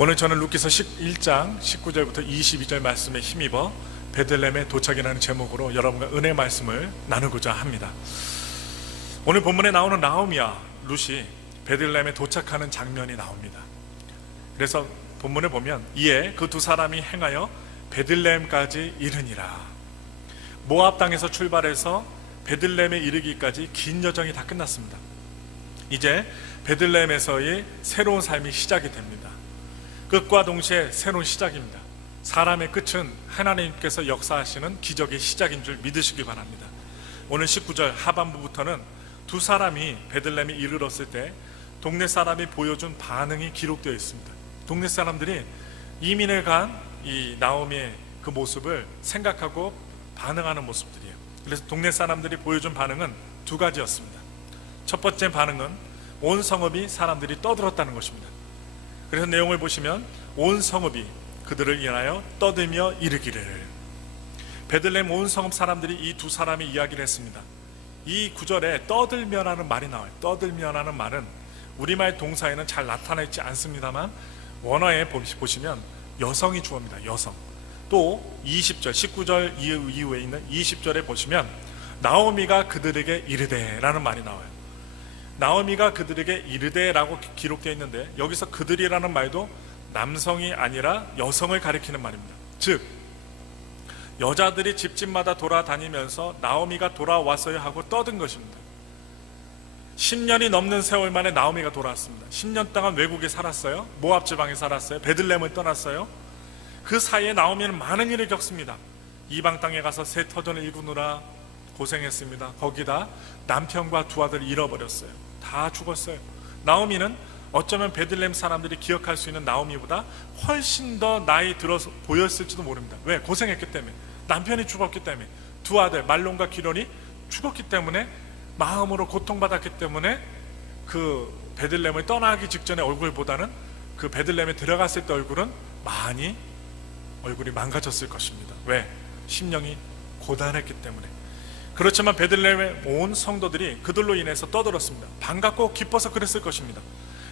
오늘 저는 루키서 1장 19절부터 22절 말씀에 힘입어 베들레헴의 도착이라는 제목으로 여러분과 은혜 말씀을 나누고자 합니다. 오늘 본문에 나오는 나오미와 룻이 베들레헴에 도착하는 장면이 나옵니다. 그래서 본문에 보면 이에 그 두 사람이 행하여 베들레헴까지 이르니라. 모압 땅에서 출발해서 베들레헴에 이르기까지 긴 여정이 다 끝났습니다. 이제 베들레헴에서의 새로운 삶이 시작이 됩니다. 끝과 동시에 새로운 시작입니다. 사람의 끝은 하나님께서 역사하시는 기적의 시작인 줄 믿으시기 바랍니다. 오늘 19절 하반부부터는 두 사람이 베들레헴에 이르렀을 때 동네 사람이 보여준 반응이 기록되어 있습니다. 동네 사람들이 이민을 간 이 나오미의 그 모습을 생각하고 반응하는 모습들이에요. 그래서 동네 사람들이 보여준 반응은 두 가지였습니다. 첫 번째 반응은 온 성읍이 사람들이 떠들었다는 것입니다. 그래서 내용을 보시면 온 성읍이 그들을 인하여 떠들며 이르기를. 베들레헴 온 성읍 사람들이 이 두 사람이 이야기를 했습니다. 이 구절에 떠들며라는 말이 나와요. 떠들며라는 말은 우리말 동사에는 잘 나타나 있지 않습니다만 원어에 보시면 여성이 주어입니다. 여성. 또 20절 19절 이후에 있는 20절에 보시면 나오미가 그들에게 이르되 라는 말이 나와요. 나오미가 그들에게 이르되 라고 기록되어 있는데 여기서 그들이라는 말도 남성이 아니라 여성을 가리키는 말입니다. 즉 여자들이 집집마다 돌아다니면서 나오미가 돌아왔어요 하고 떠든 것입니다. 10년이 넘는 세월 만에 나오미가 돌아왔습니다. 10년 동안 외국에 살았어요. 모압 지방에 살았어요. 베들레헴을 떠났어요. 그 사이에 나오미는 많은 일을 겪습니다. 이방 땅에 가서 새 터전을 일구느라 고생했습니다. 거기다 남편과 두 아들을 잃어버렸어요. 다 죽었어요. 나오미는 어쩌면 베들레헴 사람들이 기억할 수 있는 나오미보다 훨씬 더 나이 들어서 보였을지도 모릅니다. 왜? 고생했기 때문에. 남편이 죽었기 때문에. 두 아들 말론과 기론이 죽었기 때문에 마음으로 고통받았기 때문에 그 베들레헴을 떠나기 직전의 얼굴보다는 그 베들레헴에 들어갔을 때 얼굴이 망가졌을 것입니다. 왜? 심령이 고단했기 때문에. 그렇지만 베들레헴의 온 성도들이 그들로 인해서 떠들었습니다. 반갑고 기뻐서 그랬을 것입니다.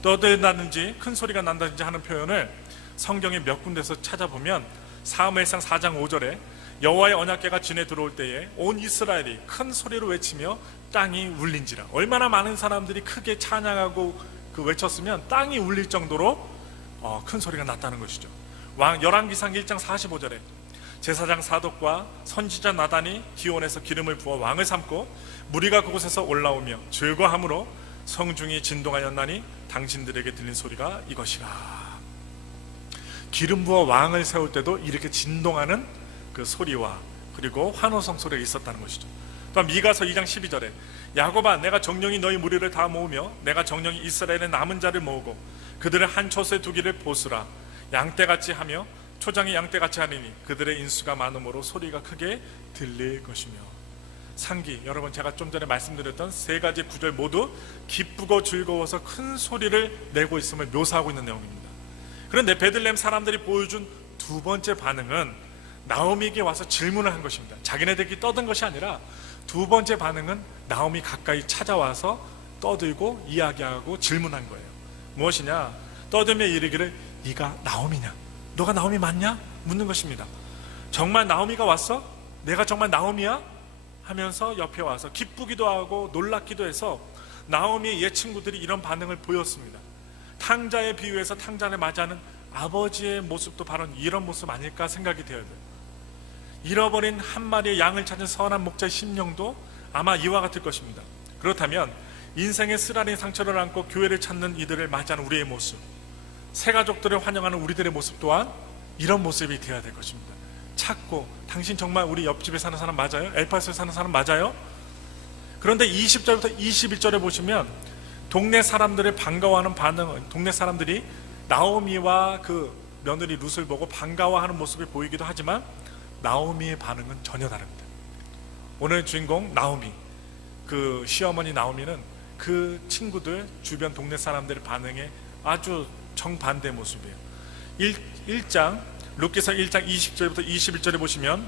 떠들다든지 큰 소리가 난다든지 하는 표현을 성경의 몇 군데서 찾아보면 사무엘상 4장 5절에 여호와의 언약궤가 진에 들어올 때에 온 이스라엘이 큰 소리로 외치며 땅이 울린지라. 얼마나 많은 사람들이 크게 찬양하고 외쳤으면 땅이 울릴 정도로 큰 소리가 났다는 것이죠. 열왕기상 1장 45절에 제사장 사독과 선지자 나단이 기온에서 기름을 부어 왕을 삼고 무리가 그곳에서 올라오며 즐거함으로 성중이 진동하였나니 당신들에게 들린 소리가 이것이라. 기름 부어 왕을 세울 때도 이렇게 진동하는 그 소리와 그리고 환호성 소리가 있었다는 것이죠. 또한 미가서 2장 12절에 야곱아 내가 정령이 너희 무리를 다 모으며 내가 정령이 이스라엘의 남은 자를 모으고 그들을 한 처소에 두기를 보수라. 양떼같이 하며 초장이 양떼같이 하리니 그들의 인수가 많음으로 소리가 크게 들릴 것이며. 상기, 여러분 제가 좀 전에 말씀드렸던 세 가지 구절 모두 기쁘고 즐거워서 큰 소리를 내고 있음을 묘사하고 있는 내용입니다. 그런데 베들레헴 사람들이 보여준 두 번째 반응은 나오미에게 와서 질문을 한 것입니다. 자기네들끼리 떠든 것이 아니라 두 번째 반응은 나오미 가까이 찾아와서 떠들고 이야기하고 질문한 거예요. 무엇이냐? 떠들며 이르기를 네가 나오미냐? 너가 나오미 맞냐? 묻는 것입니다. 정말 나오미가 왔어? 내가 정말 나오미야? 하면서 옆에 와서 기쁘기도 하고 놀랍기도 해서 나오미의 옛 친구들이 이런 반응을 보였습니다. 탕자의 비유에서 탕자를 맞이하는 아버지의 모습도 바로 이런 모습 아닐까 생각이 되어요. 잃어버린 한 마리의 양을 찾은 선한 목자의 심령도 아마 이와 같을 것입니다. 그렇다면 인생의 쓰라린 상처를 안고 교회를 찾는 이들을 맞이하는 우리의 모습, 새 가족들을 환영하는 우리들의 모습 또한 이런 모습이 되어야 될 것입니다. 찾고 당신 정말 우리 옆집에 사는 사람 맞아요? 엘파스에 사는 사람 맞아요? 그런데 20절부터 21절에 보시면 동네 사람들을 반가워하는 반응은 동네 사람들이 나오미와 그 며느리 룻을 보고 반가워하는 모습이 보이기도 하지만 나오미의 반응은 전혀 다릅니다. 오늘 주인공 나오미, 그 시어머니 나오미는 그 친구들 주변 동네 사람들의 반응에 아주 정반대 모습이에요. 1장 룻기서 1장 20절부터 21절에 보시면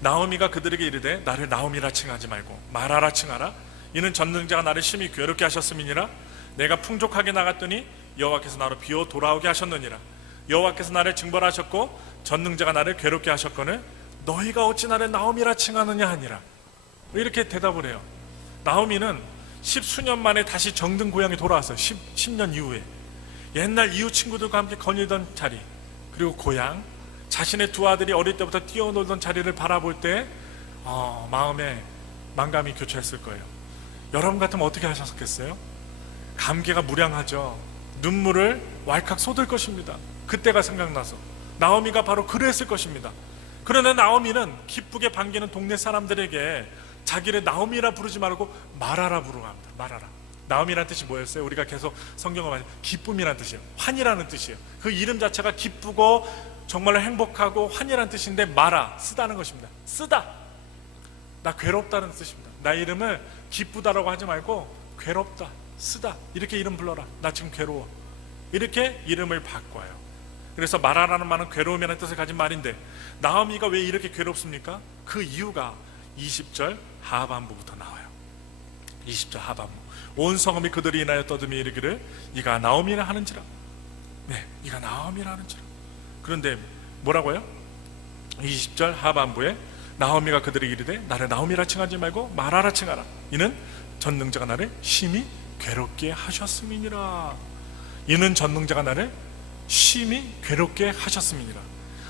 나오미가 그들에게 이르되 나를 나오미라 칭하지 말고 마라라 칭하라. 이는 전능자가 나를 심히 괴롭게 하셨음이니라. 내가 풍족하게 나갔더니 여호와께서 나로 비어 돌아오게 하셨느니라. 여호와께서 나를 징벌하셨고 전능자가 나를 괴롭게 하셨거늘 너희가 어찌 나를 나오미라 칭하느냐 하니라. 이렇게 대답을 해요. 나오미는 10수년 만에 다시 정든 고향에 돌아왔어요. 10년 이후에 옛날 이웃 친구들과 함께 거닐던 자리, 그리고 고향, 자신의 두 아들이 어릴 때부터 뛰어놀던 자리를 바라볼 때 마음에 만감이 교차했을 거예요. 여러분 같으면 어떻게 하셨겠어요? 감개가 무량하죠. 눈물을 왈칵 쏟을 것입니다. 그때가 생각나서. 나오미가 바로 그랬을 것입니다. 그러나 나오미는 기쁘게 반기는 동네 사람들에게 자기를 나오미라 부르지 말고 마라라 부르고 합니다. 마라라. 나오미라는 뜻이 뭐였어요? 우리가 계속 성경을 많이 기쁨이라는 뜻이에요. 환이라는 뜻이에요. 그 이름 자체가 기쁘고 정말로 행복하고 환이라는 뜻인데 마라, 쓰다는 것입니다. 쓰다. 나 괴롭다는 뜻입니다. 나 이름을 기쁘다라고 하지 말고 괴롭다, 쓰다, 이렇게 이름 불러라. 나 지금 괴로워. 이렇게 이름을 바꿔요. 그래서 마라라는 말은 괴로움이라는 뜻을 가진 말인데 나오미가 왜 이렇게 괴롭습니까? 그 이유가 20절 하반부부터 나와요. 20절 하반부. 온 성읍이 그들이 인하여 떠듬이 이르기를 이가 나오미라 하는지라. 네, 이가 나오미라 하는지라. 그런데 뭐라고요? 20절 하반부에 나오미가 그들에게 이르되 나를 나오미라 칭하지 말고 마라라 칭하라. 이는 전능자가 나를 심히 괴롭게 하셨음이니라. 이는 전능자가 나를 심히 괴롭게 하셨음이니라.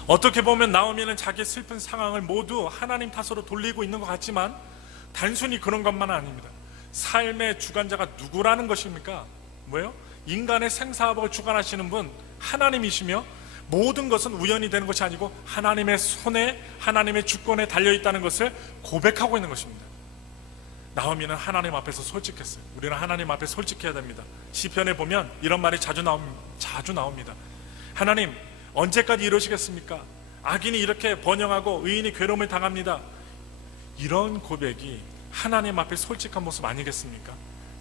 어떻게 보면 나오미는 자기의 슬픈 상황을 모두 하나님 탓으로 돌리고 있는 것 같지만 단순히 그런 것만은 아닙니다. 삶의 주관자가 누구라는 것입니까? 뭐예요? 인간의 생사화복을 주관하시는 분 하나님이시며 모든 것은 우연히 되는 것이 아니고 하나님의 손에, 하나님의 주권에 달려있다는 것을 고백하고 있는 것입니다. 나오미는 하나님 앞에서 솔직했어요. 우리는 하나님 앞에 솔직해야 됩니다. 시편에 보면 이런 말이 자주 나옵니다. 하나님, 언제까지 이러시겠습니까? 악인이 이렇게 번영하고 의인이 괴로움을 당합니다. 이런 고백이 하나님 앞에 솔직한 모습 아니겠습니까?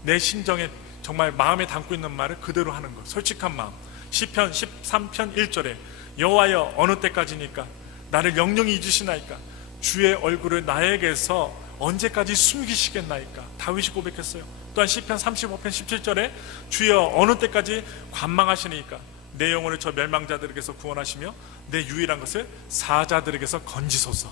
내 심정에 정말 마음에 담고 있는 말을 그대로 하는 것, 솔직한 마음. 시편 13편 1절에 여호와여 어느 때까지니까 나를 영영히 잊으시나이까 주의 얼굴을 나에게서 언제까지 숨기시겠나이까 다윗이 고백했어요. 또한 시편 35편 17절에 주여 어느 때까지 관망하시니까 내 영혼을 저 멸망자들에게서 구원하시며 내 유일한 것을 사자들에게서 건지소서.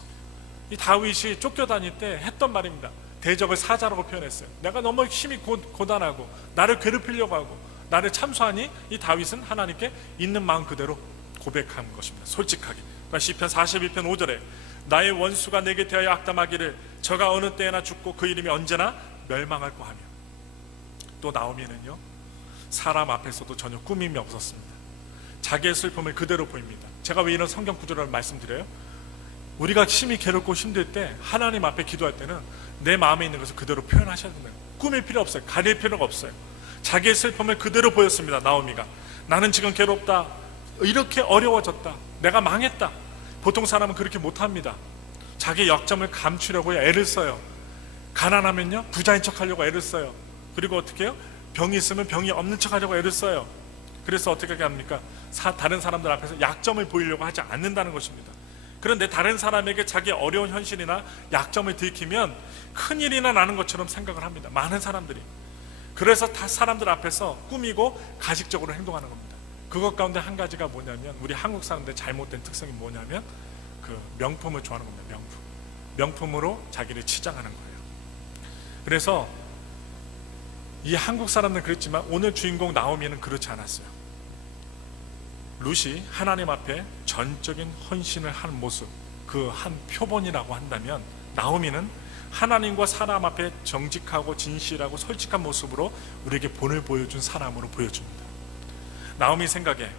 이 다윗이 쫓겨다닐 때 했던 말입니다. 대적을 사자라고 표현했어요. 내가 너무 힘이 고단하고 나를 괴롭히려고 하고 나를 참소하니 이 다윗은 하나님께 있는 마음 그대로 고백한 것입니다. 솔직하게. 그러니까 시편 41편 5절에 나의 원수가 내게 대하여 악담하기를 저가 어느 때나 죽고 그 이름이 언제나 멸망할 거하며. 또 나오미는요 사람 앞에서도 전혀 꾸밈이 없었습니다. 자기의 슬픔을 그대로 보입니다. 제가 왜 이런 성경 구절을 말씀드려요? 우리가 심히 괴롭고 힘들 때 하나님 앞에 기도할 때는 내 마음에 있는 것을 그대로 표현하셔야 된다. 꾸밀 필요 없어요. 가릴 필요가 없어요. 자기의 슬픔을 그대로 보였습니다. 나오미가 나는 지금 괴롭다, 이렇게 어려워졌다, 내가 망했다. 보통 사람은 그렇게 못합니다. 자기의 약점을 감추려고 애를 써요. 가난하면요 부자인 척 하려고 애를 써요. 그리고 어떻게 해요? 병이 있으면 병이 없는 척 하려고 애를 써요. 그래서 어떻게 합니까? 다른 사람들 앞에서 약점을 보이려고 하지 않는다는 것입니다. 그런데 다른 사람에게 자기의 어려운 현실이나 약점을 들키면 큰일이나 나는 것처럼 생각을 합니다. 많은 사람들이. 그래서 다 사람들 앞에서 꾸미고 가식적으로 행동하는 겁니다. 그것 가운데 한 가지가 뭐냐면 우리 한국 사람들의 잘못된 특성이 뭐냐면 그 명품을 좋아하는 겁니다. 명품으로 자기를 치장하는 거예요. 그래서 이 한국 사람들은 그랬지만 오늘 주인공 나오미는 그렇지 않았어요. 룻이 하나님 앞에 전적인 헌신을 하는 모습, 그 한 표본이라고 한다면 나오미는 하나님과 사람 앞에 정직하고 진실하고 솔직한 모습으로 우리에게 본을 보여준 사람으로 보여줍니다. 나오미 생각에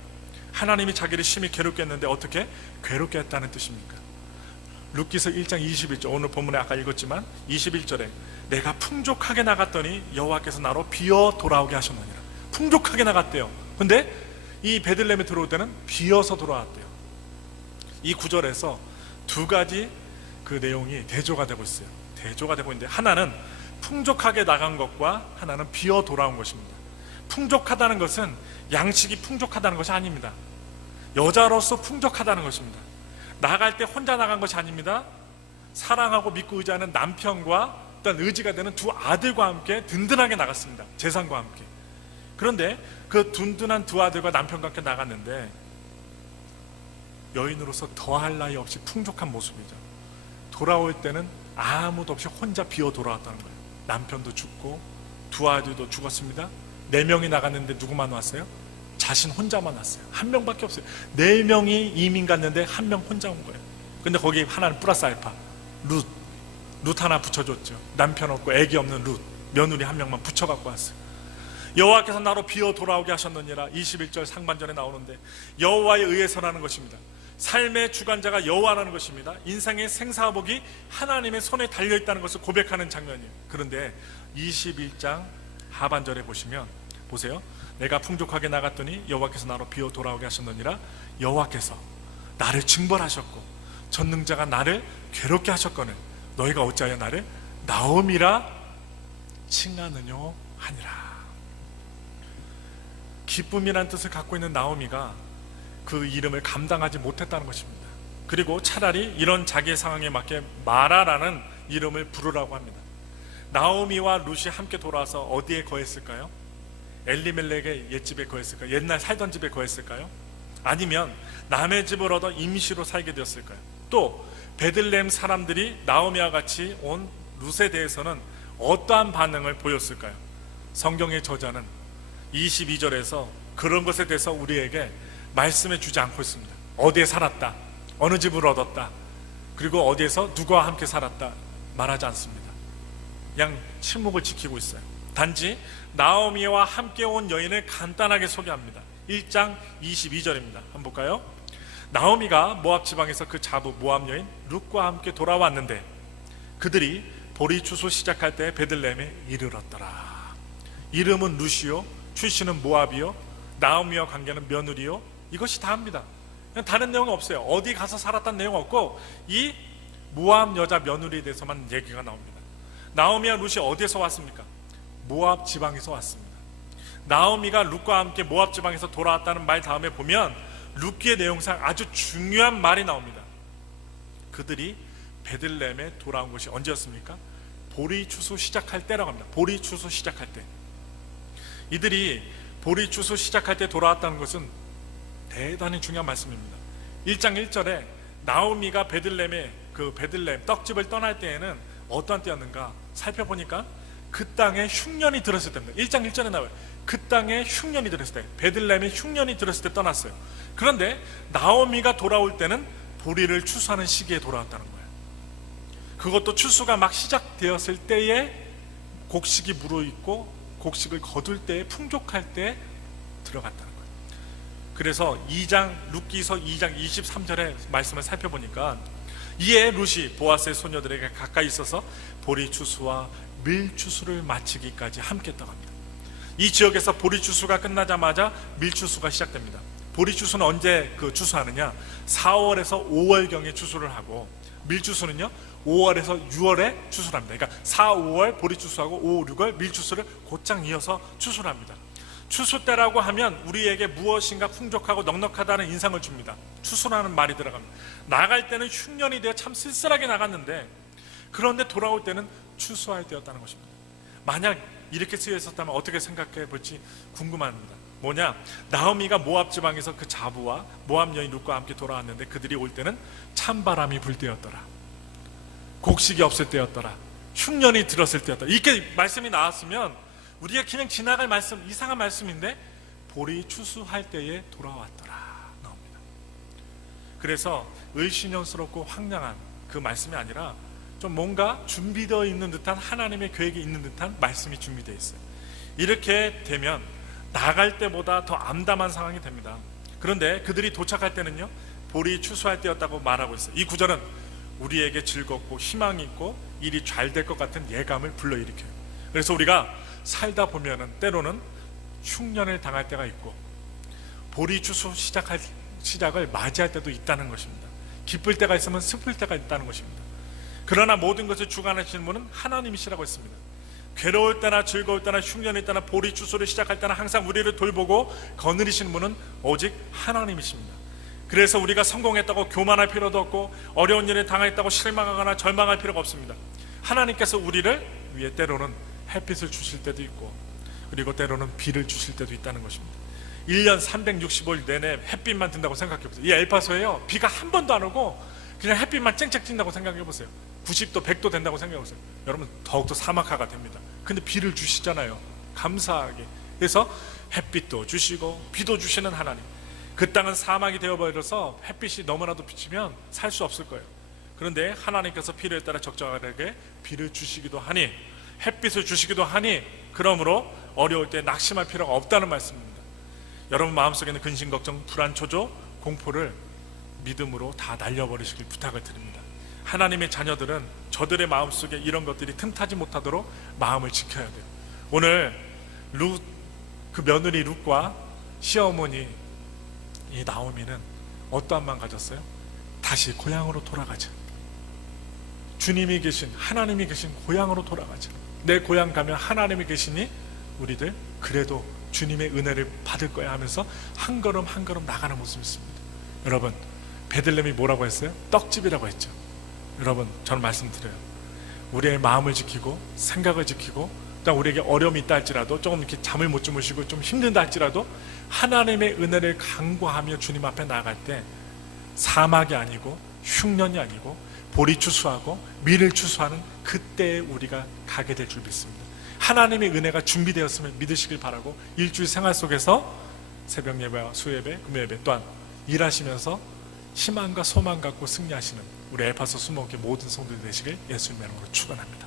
하나님이 자기를 심히 괴롭게 했는데 어떻게 괴롭게 했다는 뜻입니까? 룻기서 1장 21절, 오늘 본문에 아까 읽었지만 21절에 내가 풍족하게 나갔더니 여호와께서 나로 비어 돌아오게 하셨느니라. 풍족하게 나갔대요. 근데 이 베들레헴에 들어올 때는 비어서 돌아왔대요. 이 구절에서 두 가지 그 내용이 대조가 되고 있어요. 대조가 되고 있는데 하나는 풍족하게 나간 것과 하나는 비어 돌아온 것입니다. 풍족하다는 것은 양식이 풍족하다는 것이 아닙니다. 여자로서 풍족하다는 것입니다. 나갈 때 혼자 나간 것이 아닙니다. 사랑하고 믿고 의지하는 남편과 일단 의지가 되는 두 아들과 함께 든든하게 나갔습니다. 재산과 함께. 그런데 그 둔둔한 두 아들과 남편과 함께 나갔는데 여인으로서 더할 나위 없이 풍족한 모습이죠. 돌아올 때는 아무도 없이 혼자 비어 돌아왔다는 거예요. 남편도 죽고 두 아들도 죽었습니다. 4명이 나갔는데 누구만 왔어요? 자신 혼자만 왔어요. 한 명밖에 없어요. 4명이 이민 갔는데 한 명 혼자 온 거예요. 근데 거기 하나는 플러스 알파, 룻 하나 붙여줬죠. 남편 없고 애기 없는 룻, 며느리 한 명만 붙여갖고 왔어요. 여호와께서 나로 비어 돌아오게 하셨느니라. 21절 상반절에 나오는데 여호와에 의해서라는 것입니다. 삶의 주관자가 여호와라는 것입니다. 인생의 생사복이 하나님의 손에 달려있다는 것을 고백하는 장면이에요. 그런데 21장 하반절에 보시면 보세요. 내가 풍족하게 나갔더니 여호와께서 나로 비어 돌아오게 하셨느니라. 여호와께서 나를 징벌하셨고 전능자가 나를 괴롭게 하셨거늘 너희가 어찌하여 나를 나옴이라 칭하느뇨 하니라. 기쁨이란 뜻을 갖고 있는 나오미가 그 이름을 감당하지 못했다는 것입니다. 그리고 차라리 이런 자기의 상황에 맞게 마라라는 이름을 부르라고 합니다. 나오미와 룻이 함께 돌아와서 어디에 거했을까요? 엘리멜렉의 옛집에 거했을까요? 옛날 살던 집에 거했을까요? 아니면 남의 집을 얻어 임시로 살게 되었을까요? 또 베들레헴 사람들이 나오미와 같이 온 룻에 대해서는 어떠한 반응을 보였을까요? 성경의 저자는 22절에서 그런 것에 대해서 우리에게 말씀해 주지 않고 있습니다. 어디에 살았다, 어느 집을 얻었다, 그리고 어디에서 누구와 함께 살았다 말하지 않습니다. 그냥 침묵을 지키고 있어요. 단지 나오미와 함께 온 여인을 간단하게 소개합니다. 1장 22절입니다. 한번 볼까요? 나오미가 모압 지방에서 그 자부 모압 여인 룻과 함께 돌아왔는데 그들이 보리 추수 시작할 때 베들레헴에 이르렀더라. 이름은 룻이요, 출신은 모압이요, 나오미와 관계는 며느리요. 이것이 다입니다. 그냥 다른 내용은 없어요. 어디 가서 살았다는 내용 없고 이 모압 여자 며느리에 대해서만 얘기가 나옵니다. 나오미와 룻이 어디에서 왔습니까? 모압 지방에서 왔습니다. 나오미가 룻과 함께 모압 지방에서 돌아왔다는 말 다음에 보면 룻기의 내용상 아주 중요한 말이 나옵니다. 그들이 베들레헴에 돌아온 것이 언제였습니까? 보리 추수 시작할 때라고 합니다. 보리 추수 시작할 때. 이들이 보리 추수 시작할 때 돌아왔다는 것은 대단히 중요한 말씀입니다. 1장 1절에 나오미가 베들레헴에 그 베들레헴 떡집을 떠날 때에는 어떠한 때였는가 살펴보니까 그 땅에 흉년이 들었을 때입니다. 1장 1절에 나와요. 그 땅에 흉년이 들었을 때, 베들레헴에 흉년이 들었을 때 떠났어요. 그런데 나오미가 돌아올 때는 보리를 추수하는 시기에 돌아왔다는 거예요. 그것도 추수가 막 시작되었을 때에 곡식이 무르익고 곡식을 거둘 때에 풍족할 때 들어갔다는 거예요. 그래서 룻기서 2장 23절의 말씀을 살펴보니까 이에 룻이 보아스의 소녀들에게 가까이 있어서 보리 추수와 밀 추수를 마치기까지 함께 떠갑니다. 이 지역에서 보리 추수가 끝나자마자 밀 추수가 시작됩니다. 보리 추수는 언제 추수하느냐? 4월에서 5월경에 추수를 하고 밀 추수는요 5월에서 6월에 추수를 합니다. 그러니까 4, 5월 보리 추수하고 5, 6월 밀 추수를 곧장 이어서 추수를 합니다. 추수 때라고 하면 우리에게 무엇인가 풍족하고 넉넉하다는 인상을 줍니다. 추수라는 말이 들어갑니다. 나갈 때는 흉년이 되어 참 쓸쓸하게 나갔는데 그런데 돌아올 때는 추수할 때였다는 것입니다. 만약 이렇게 쓰여 있었다면 어떻게 생각해 볼지 궁금합니다. 뭐냐? 나오미가 모압 지방에서 그 자부와 모압 여인 룻과 함께 돌아왔는데 그들이 올 때는 찬바람이 불 때였더라. 곡식이 없을 때였더라. 흉년이 들었을 때였더라. 이렇게 말씀이 나왔으면 우리가 그냥 지나갈 말씀, 이상한 말씀인데 보리 추수할 때에 돌아왔더라 나옵니다. 그래서 을신년스럽고 황량한 그 말씀이 아니라 좀 뭔가 준비되어 있는 듯한 하나님의 계획이 있는 듯한 말씀이 준비되어 있어요. 이렇게 되면 나갈 때보다 더 암담한 상황이 됩니다. 그런데 그들이 도착할 때는요 보리 추수할 때였다고 말하고 있어요. 이 구절은 우리에게 즐겁고 희망이 있고 일이 잘 될 것 같은 예감을 불러일으켜요. 그래서 우리가 살다 보면은 때로는 흉년을 당할 때가 있고 보리 추수 시작을 맞이할 때도 있다는 것입니다. 기쁠 때가 있으면 슬플 때가 있다는 것입니다. 그러나 모든 것을 주관하시는 분은 하나님이시라고 했습니다. 괴로울 때나 즐거울 때나 흉년일 때나 보리 추수를 시작할 때나 항상 우리를 돌보고 거느리시는 분은 오직 하나님이십니다. 그래서 우리가 성공했다고 교만할 필요도 없고 어려운 일을 당했다고 실망하거나 절망할 필요가 없습니다. 하나님께서 우리를 위해 때로는 햇빛을 주실 때도 있고 그리고 때로는 비를 주실 때도 있다는 것입니다. 1년 365일 내내 햇빛만 든다고 생각해보세요. 이 엘파소에요, 비가 한 번도 안 오고 그냥 햇빛만 쨍쨍 튄다고 생각해보세요. 90도 100도 된다고 생각해보세요. 여러분, 더욱더 사막화가 됩니다. 근데 비를 주시잖아요, 감사하게. 그래서 햇빛도 주시고 비도 주시는 하나님. 그 땅은 사막이 되어버려서 햇빛이 너무나도 비치면 살 수 없을 거예요. 그런데 하나님께서 필요에 따라 적절하게 비를 주시기도 하니, 햇빛을 주시기도 하니, 그러므로 어려울 때 낙심할 필요가 없다는 말씀입니다. 여러분 마음속에 있는 근심, 걱정, 불안, 초조, 공포를 믿음으로 다 날려버리시길 부탁을 드립니다. 하나님의 자녀들은 저들의 마음속에 이런 것들이 틈타지 못하도록 마음을 지켜야 돼요. 오늘 그 며느리 룻과 시어머니 이 나오미는 어떠한 마음 가졌어요? 다시 고향으로 돌아가자. 주님이 계신, 하나님이 계신 고향으로 돌아가자. 내 고향 가면 하나님이 계시니 우리들 그래도 주님의 은혜를 받을 거야 하면서 한 걸음 한 걸음 나가는 모습이 있습니다. 여러분, 베들레헴이 뭐라고 했어요? 떡집이라고 했죠. 여러분, 저는 말씀드려요. 우리의 마음을 지키고 생각을 지키고, 또 우리에게 어려움이 있다 할지라도, 조금 이렇게 잠을 못 주무시고 좀 힘든다 할지라도 하나님의 은혜를 간구하며 주님 앞에 나아갈 때 사막이 아니고 흉년이 아니고 보리 추수하고 밀을 추수하는 그때에 우리가 가게 될 줄 믿습니다. 하나님의 은혜가 준비되었음을 믿으시길 바라고, 일주일 생활 속에서 새벽 예배와 수예배, 금요예배 또한 일하시면서 희망과 소망 갖고 승리하시는 우리 엘파소 수목회 모든 성도들 되시길 예수님의 이름으로 축원합니다.